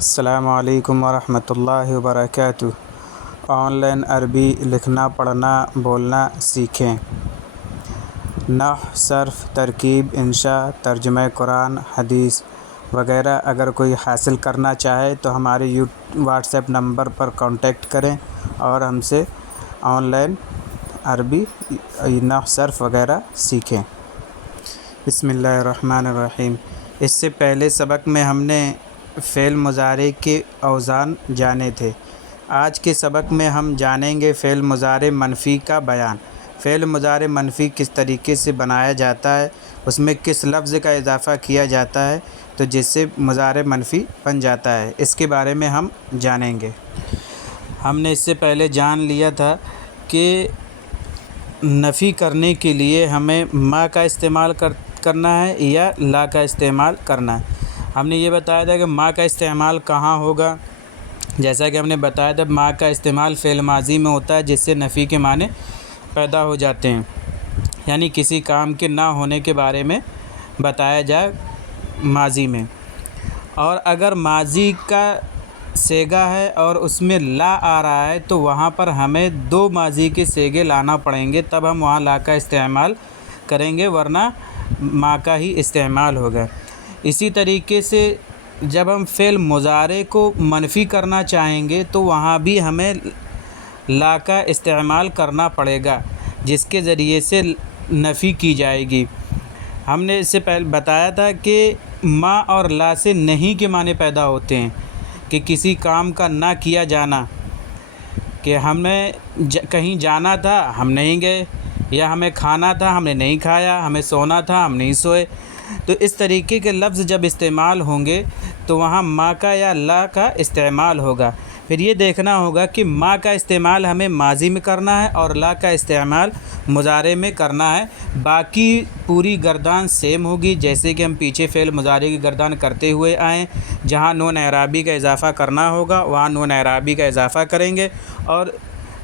السلام علیکم ورحمۃ اللہ وبرکاتہ۔ آن لائن عربی لکھنا، پڑھنا، بولنا سیکھیں۔ نحو، صرف، ترکیب، انشاء، ترجمہ قرآن، حدیث وغیرہ اگر کوئی حاصل کرنا چاہے تو ہمارے واٹس ایپ نمبر پر کانٹیکٹ کریں اور ہم سے آن لائن عربی نحو، صرف وغیرہ سیکھیں۔ بسم اللہ الرحمن الرحیم۔ اس سے پہلے سبق میں ہم نے فعل مضارع کے اوزان جانے تھے۔ آج کے سبق میں ہم جانیں گے فعل مضارع منفی کا بیان۔ فعل مضارع منفی کس طریقے سے بنایا جاتا ہے، اس میں کس لفظ کا اضافہ کیا جاتا ہے تو جس سے مضارع منفی بن جاتا ہے، اس کے بارے میں ہم جانیں گے۔ ہم نے اس سے پہلے جان لیا تھا کہ نفی کرنے کے لیے ہمیں ما کا استعمال کرنا ہے یا لا کا استعمال کرنا ہے۔ ہم نے یہ بتایا تھا کہ ما کا استعمال کہاں ہوگا، جیسا کہ ہم نے بتایا تھا ما کا استعمال فعل ماضی میں ہوتا ہے جس سے نفی کے معنی پیدا ہو جاتے ہیں، یعنی کسی کام کے نہ ہونے کے بارے میں بتایا جائے ماضی میں۔ اور اگر ماضی کا صیغہ ہے اور اس میں لا آ رہا ہے تو وہاں پر ہمیں دو ماضی کے صیغے لانا پڑیں گے، تب ہم وہاں لا کا استعمال کریں گے، ورنہ ما کا ہی استعمال ہوگا۔ اسی طریقے سے جب ہم فعل مضارع کو منفی کرنا چاہیں گے تو وہاں بھی ہمیں لا کا استعمال کرنا پڑے گا، جس کے ذریعے سے نفی کی جائے گی۔ ہم نے اس سے پہلے بتایا تھا کہ ما اور لا سے نہیں کے معنی پیدا ہوتے ہیں، کہ کسی کام کا نہ کیا جانا، کہ ہمیں کہیں جانا تھا ہم نہیں گئے، یا ہمیں کھانا تھا ہم نے نہیں کھایا، ہمیں سونا تھا ہم نہیں سوئے۔ تو اس طریقے کے لفظ جب استعمال ہوں گے تو وہاں ما کا یا لا کا استعمال ہوگا۔ پھر یہ دیکھنا ہوگا کہ ما کا استعمال ہمیں ماضی میں کرنا ہے اور لا کا استعمال مضارع میں کرنا ہے، باقی پوری گردان سیم ہوگی، جیسے کہ ہم پیچھے فعل مضارع کی گردان کرتے ہوئے آئیں۔ جہاں نون اعرابی کا اضافہ کرنا ہوگا وہاں نون اعرابی کا اضافہ کریں گے، اور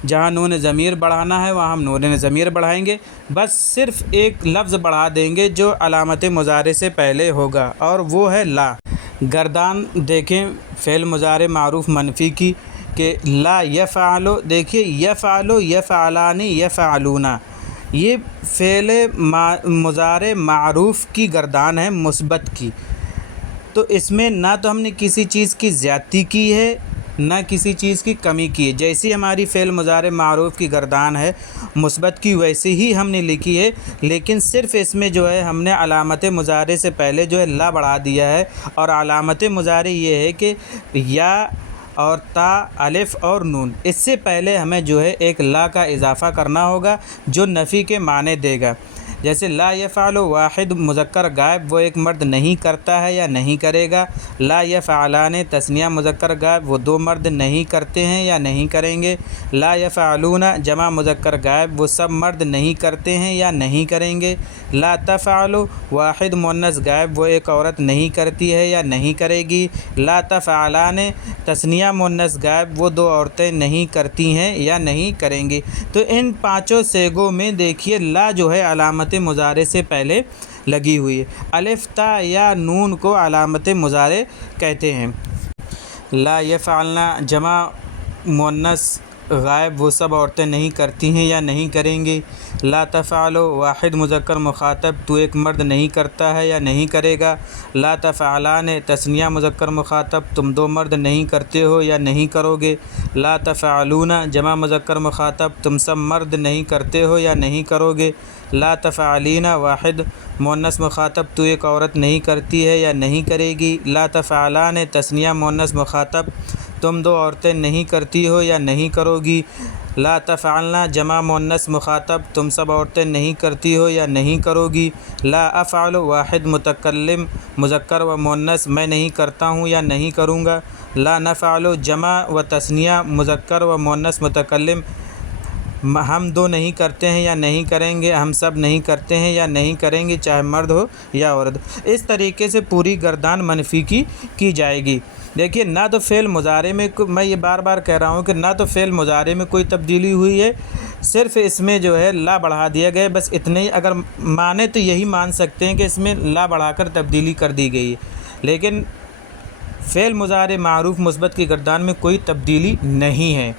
جہاں نون ضمیر بڑھانا ہے وہاں ہم نون ضمیر بڑھائیں گے، بس صرف ایک لفظ بڑھا دیں گے جو علامت مضارع سے پہلے ہوگا، اور وہ ہے لا۔ گردان دیکھیں فعل مضارع معروف منفی کی، کہ لا یفعل، دیکھیے یفعل، یفعلان، یفعلون، یہ فعل مضارع معروف کی گردان ہے مثبت کی۔ تو اس میں نہ تو ہم نے کسی چیز کی زیادتی کی ہے نہ کسی چیز کی کمی کی ہے، جیسی ہماری فعل مضارع معروف کی گردان ہے مثبت کی ویسے ہی ہم نے لکھی ہے، لیکن صرف اس میں جو ہے ہم نے علامت مضارع سے پہلے جو ہے لا بڑھا دیا ہے، اور علامت مضارع یہ ہے کہ یا اور تا، الف اور نون، اس سے پہلے ہمیں جو ہے ایک لا کا اضافہ کرنا ہوگا جو نفی کے معنی دے گا۔ جیسے لا یفعل واحد مذکر غائب، وہ ایک مرد نہیں کرتا ہے یا نہیں کرے گا۔ لا یفعلان تثنیہ مذکر غائب، وہ دو مرد نہیں کرتے ہیں یا نہیں کریں گے۔ لا یفعلون جمع مذکر غائب، وہ سب مرد نہیں کرتے ہیں یا نہیں کریں گے۔ لا تفعل واحد مؤنث غائب، وہ ایک عورت نہیں کرتی ہے یا نہیں کرے گی۔ لا تفعلان تثنیہ مؤنث غائب، وہ دو عورتیں نہیں کرتی ہیں یا نہیں کریں گی۔ تو ان پانچوں صیغوں میں دیکھیے لا جو ہے علامت مضارع سے پہلے لگی ہوئی ہے۔ الف، تا یا نون کو علامت مضارع کہتے ہیں۔ لا یفعلنا جمع مؤنث غائب، وہ سب عورتیں نہیں کرتی ہیں یا نہیں کریں گی۔ لا تفعل واحد مذکر مخاطب، تو ایک مرد نہیں کرتا ہے یا نہیں کرے گا۔ لا تفعلان تثنیہ مذکر مخاطب، تم دو مرد نہیں کرتے ہو یا نہیں کرو گے۔ لا تفعلون جمع مذکر مخاطب، تم سب مرد نہیں کرتے ہو یا نہیں کرو گے۔ لا تفعلین واحد مؤنث مخاطب، تو ایک عورت نہیں کرتی ہے یا نہیں کرے گی۔ لا تفعلان تثنیہ مؤنث مخاطب، تم دو عورتیں نہیں کرتی ہو یا نہیں کرو گی۔ لا تفعلنا جمع مؤنث مخاطب، تم سب عورتیں نہیں کرتی ہو یا نہیں کرو گی۔ لا افعل واحد متکلم مذکر و مؤنث، میں نہیں کرتا ہوں یا نہیں کروں گا۔ لا نفعل جمع و تثنیہ مذکر و مؤنث متکلم، ہم دو نہیں کرتے ہیں یا نہیں کریں گے، ہم سب نہیں کرتے ہیں یا نہیں کریں گے، چاہے مرد ہو یا عورت۔ اس طریقے سے پوری گردان منفی کی جائے گی۔ دیکھیے نہ تو فعل مضارع میں، میں یہ بار بار کہہ رہا ہوں کہ نہ تو فعل مضارع میں کوئی تبدیلی ہوئی ہے، صرف اس میں جو ہے لا بڑھا دیا گیا، بس اتنے ہی اگر مانے تو یہی مان سکتے ہیں کہ اس میں لا بڑھا کر تبدیلی کر دی گئی ہے، لیکن فعل مضارع معروف مثبت کی گردان میں کوئی تبدیلی نہیں ہے،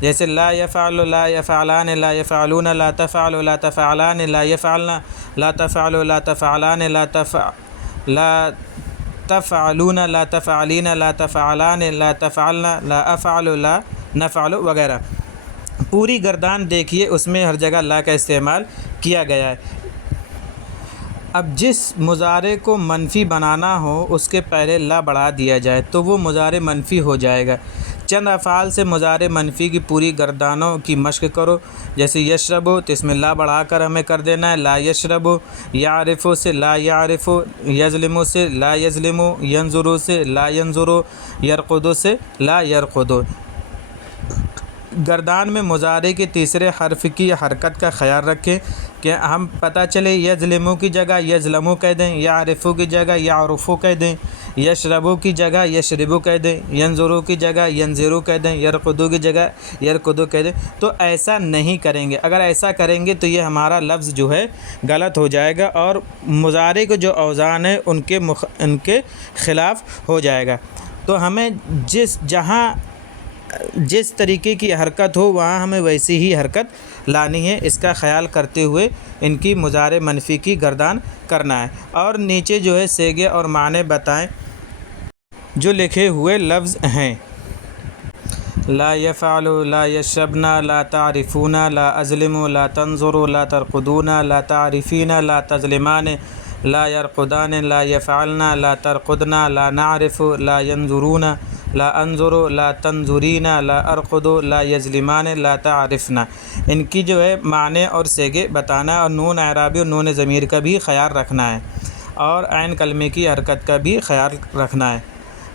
جیسے لا یفعل، لا یفعلان، لا یفعلون، لا تفعل، لا تفعلان، لا یفعلن، لا تفعل، لا تفعلان، لا تفعلون، لا تفعلین، لا تفعلان، لا تفعلن، لا افعل، لا نفعل وغیرہ۔ پوری گردان دیکھیے اس میں ہر جگہ لا کا استعمال کیا گیا ہے۔ اب جس مضارع کو منفی بنانا ہو اس کے پہلے لا بڑھا دیا جائے تو وہ مضارع منفی ہو جائے گا۔ چند افعال سے مضارع منفی کی پوری گردانوں کی مشق کرو، جیسے یشربو تو اس میں لا بڑھا کر ہمیں کر دینا ہے، لا یشربو۔ یعرفو سے لا یعرفو، یظلمو سے لا یظلمو، ینظرو سے لا ینظرو، یرقدو سے لا یرقدو۔ گردان میں مضارع کے تیسرے حرف کی حرکت کا خیال رکھیں کہ ہم پتہ چلے یظلمو کی جگہ یظلمو کہہ دیں، یعرفو کی جگہ یعرفو کہہ دیں، یشربو کی جگہ یشربو کہہ دیں، ینظرو کی جگہ ینظرو کہہ دیں، یرقدو کی جگہ یرقدو کہہ دیں۔ تو ایسا نہیں کریں گے، اگر ایسا کریں گے تو یہ ہمارا لفظ جو ہے غلط ہو جائے گا اور مضارع کے جو اوزان ہیں ان کے خلاف ہو جائے گا۔ تو ہمیں جس طریقے کی حرکت ہو وہاں ہمیں ویسی ہی حرکت لانی ہے، اس کا خیال کرتے ہوئے ان کی مضارع منفی کی گردان کرنا ہے۔ اور نیچے جو ہے صیغے اور معنی بتائیں جو لکھے ہوئے لفظ ہیں: لا یفعل، لا یشربن، لا تعرفون، لا ازلم، لا تنظر، لا ترقدون، لا تعرفین، لا تظلمان، لا یرقدان، لا یفعلن، لا ترقدن، لا نعرف، لا ینظرون، لا انظر، لا تنظرین، لا ارقد، لا یظلمان، لا تعرفن۔ ان کی جو ہے معنی اور صیغے بتانا ہے، اور نون اعرابی اور نون ضمیر کا بھی خیال رکھنا ہے، اور عین کلمے کی حرکت کا بھی خیال رکھنا ہے۔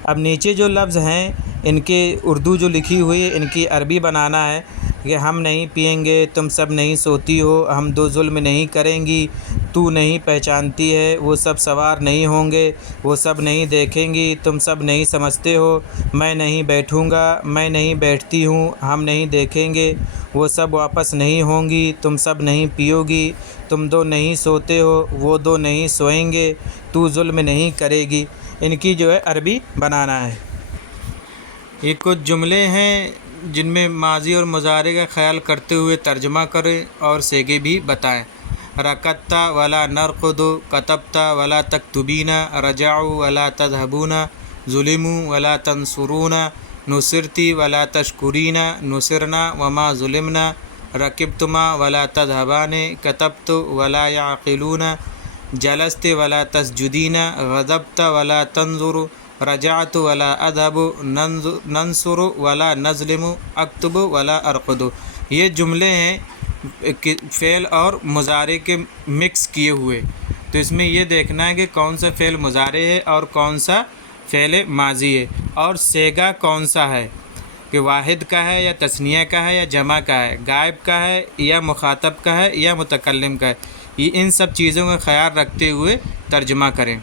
اب نیچے جو لفظ ہیں ان کے اردو جو لکھی ہوئی ہے ان کی عربی بنانا ہے کہ ہم نہیں پئیں گے، تم سب نہیں سوتی ہو، ہم دو ظلم نہیں کریں گی، تو نہیں پہچانتی ہے، وہ سب سوار نہیں ہوں گے، وہ سب نہیں دیکھیں گی، تم سب نہیں سمجھتے ہو، میں نہیں بیٹھوں گا، میں نہیں بیٹھتی ہوں، ہم نہیں دیکھیں گے، وہ سب واپس نہیں ہوں گی، تم سب نہیں پیو گی، تم دو نہیں سوتے ہو، وہ دو نہیں سوئیں گے، تو ظلم نہیں کرے گی۔ ان کی جو ہے عربی بنانا ہے۔ یہ کچھ جملے ہیں جن میں ماضی اور مضارع کا خیال کرتے ہوئے ترجمہ کریں اور صیغے بھی بتائیں: رکضت ولا نرقد، کتبت ولا تکتبین، رجعوا ولا تذهبون، ظلموا ولا تنصرون، نصرت ولا تشکرین، نصرنا وما ظلمنا، رکبتما ولا تذهبان، کتبت ولا يعقلون، جلست ولا تسجدین، غضبت ولا تنظر، رجعت ولا اذهب، ننصر ولا نظلم، اکتب ولا ارقد۔ یہ جملے ہیں فعل اور مضارع کے مکس کیے ہوئے، تو اس میں یہ دیکھنا ہے کہ کون سا فعل مضارع ہے اور کون سا فعل ماضی ہے، اور صیغہ کون سا ہے کہ واحد کا ہے یا تثنیہ کا ہے یا جمع کا ہے، غائب کا ہے یا مخاطب کا ہے یا متکلم کا ہے۔ یہ ان سب چیزوں کا خیال رکھتے ہوئے ترجمہ کریں۔